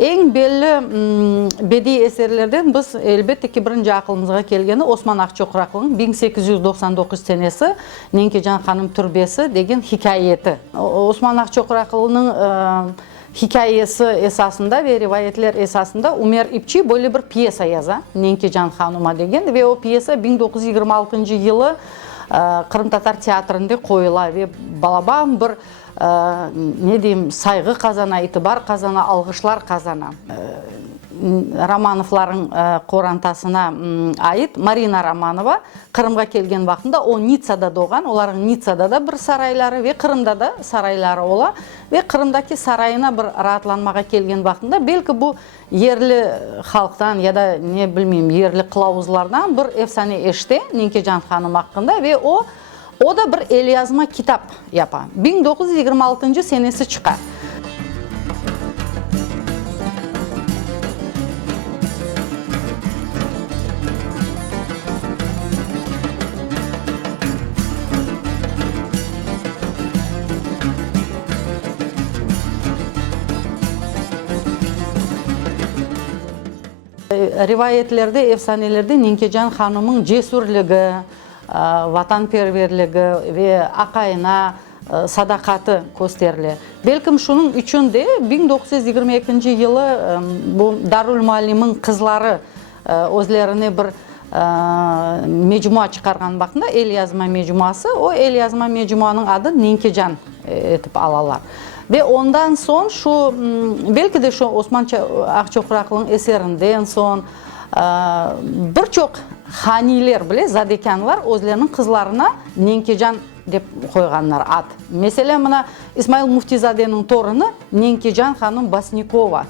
Eng belli mm, bədii əsərlərdən biz əlbəttə ki, birinci ağlımıza gəlgəni Osman Akçoqraqlının 1899 senesi Nenkecan xanım türbesi degan hekayəti. Osman Akçoqraqlının e, hikayesi esasında ve rivayetler esasında Umer İpçi böyle bir piyesa yaza Nenkecan Hanım'a degen ve o piyesa 1926 yılı e, Qırım Tatar teatrında qoyula ve алтынчы жылы кырым татар театрында коюла ве балабан бир не дейм сайгы казана итибар казана алгышлар казана романовлардың қорантасына айыт марина романова қырымға келген вақытында о ниццада доған олардың ниццада да бір сарайлары ве қырымда да сарайлары ола ве қырымдаки сарайына бір раатланмаға келген вақытында белкі бұл ерлі халықтан я да не білмеймін ерлі қылауызлардан бір эфсане эште неңкежан ханым ақында ве о о да бір элязма китап япа 1926 сенесі чыққан риваятлерде эфсанелерде неңкежан ханымның жесурлігі ватанперверлігі ве акайына садақаты көстерілі белкім шуның үчүн де 1922 жылы бұл дарул малимың қызлары өзлеріне бір мejmua чықарған вақытында эл язма мejmuасы о эл язма мejmuаның ады неңкежан етіп алалар. Ve ondan son şu belki de şu Osman Akçokraklı'nın eserinden son birçok haniler bile zadekanlar özlerinin kızlarına Nenkecan деп қойғандар ат. Mesela мына Исмаил Муфтизаденің торыны Ненкежан ханым Басникова.